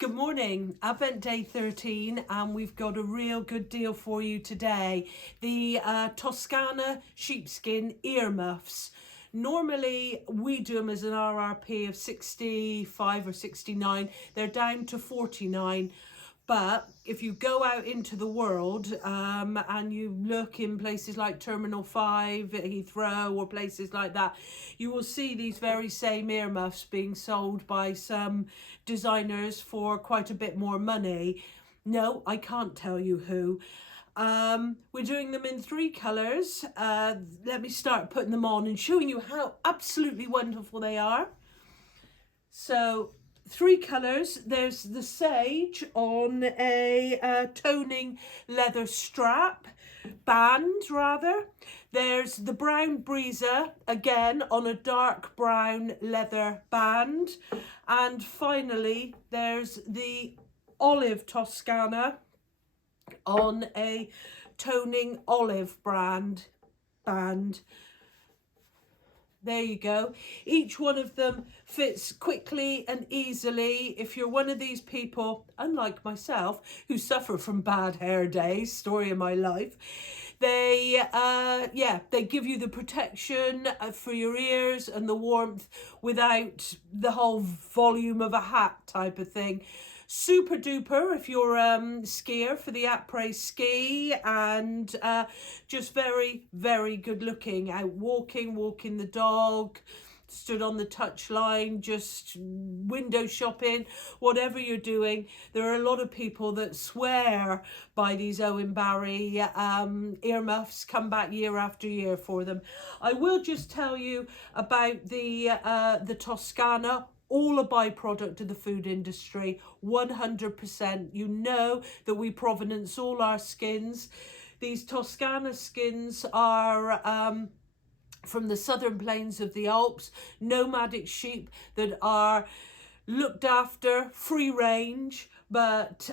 Good morning, Advent Day 13, and we've got a real good deal for you today. The Toscana Sheepskin Earmuffs. Normally we do them as an RRP of 65 or 69. They're down to 49. But if you go out into the world and you look in places like Terminal 5, Heathrow or places like that, you will see these very same earmuffs being sold by some designers for quite a bit more money. No, I can't tell you who. We're doing them in 3 colours. Let me start putting them on and showing you how absolutely wonderful they are. So 3 colours. There's the sage on a toning leather band rather. There's the brown breezer again on a dark brown leather band. And finally there's the olive Toscana on a toning olive band. There you go. Each one of them fits quickly and easily. If you're one of these people, unlike myself, who suffer from bad hair days, story of my life, they give you the protection for your ears and the warmth without the whole volume of a hat type of thing. Super duper if you're skier for the après ski, and just very, very good looking. Out walking the dog, stood on the touch line, just window shopping, whatever you're doing. There are a lot of people that swear by these Owen Barry earmuffs, come back year after year for them. I will just tell you about the Toscana. All a byproduct of the food industry, 100%. You know that we provenance all our skins. These Toscana skins are from the southern plains of the Alps, nomadic sheep that are looked after, free range, but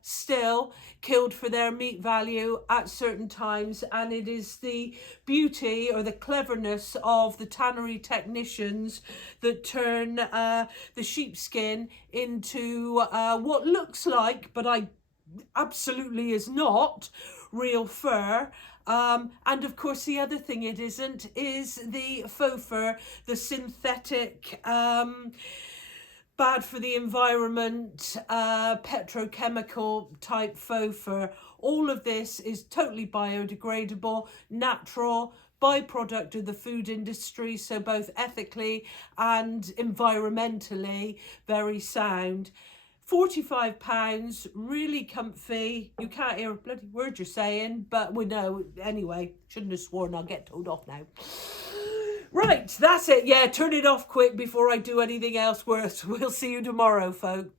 still killed for their meat value at certain times. And it is the beauty or the cleverness of the tannery technicians that turn the sheepskin into what looks like, but absolutely is not, real fur. And of course the other thing it isn't is the faux fur, the synthetic bad for the environment, petrochemical type faux fur. All of this is totally biodegradable, natural, byproduct of the food industry, so both ethically and environmentally very sound. £45, really comfy. You can't hear a bloody word you're saying, but we know anyway. Shouldn't have sworn. I'll get told off now. Right, that's it. Yeah, turn it off quick before I do anything else worse. We'll see you tomorrow, folks.